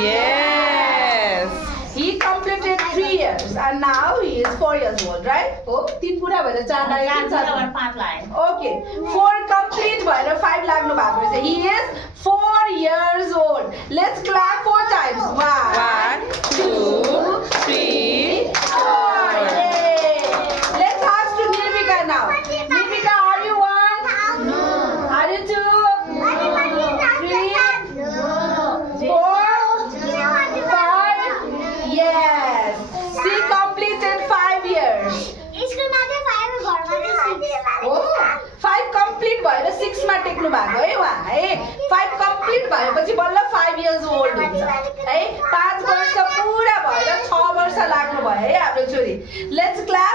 Yes. He completed 3 years and now he is 4 years old, right? Oh, 3 पूरा भएर 4 लाग्यो कि 4 5 लाग्यो. Okay, 4 complete भएर 5 लाग्नु भएको रहेछ. He is 4 years old. Let's clap 4 times. 1, 2, 3, 4. Yay! Let's ask to Nirvika now. Nirvika, are you 1? No. Are you 2? 3? 4? 5? Yes. She completed 5 years. Oh, 5 complete भएर 6 मा टेक्नु भएको है उहाँ है. 5 complete भएपछि बल्ल 5 years old हुन्छ है. 5 वर्ष पुरा भएर 6 वर्ष लाग्नु भयो है हाम्रो छोरी. Let's clap.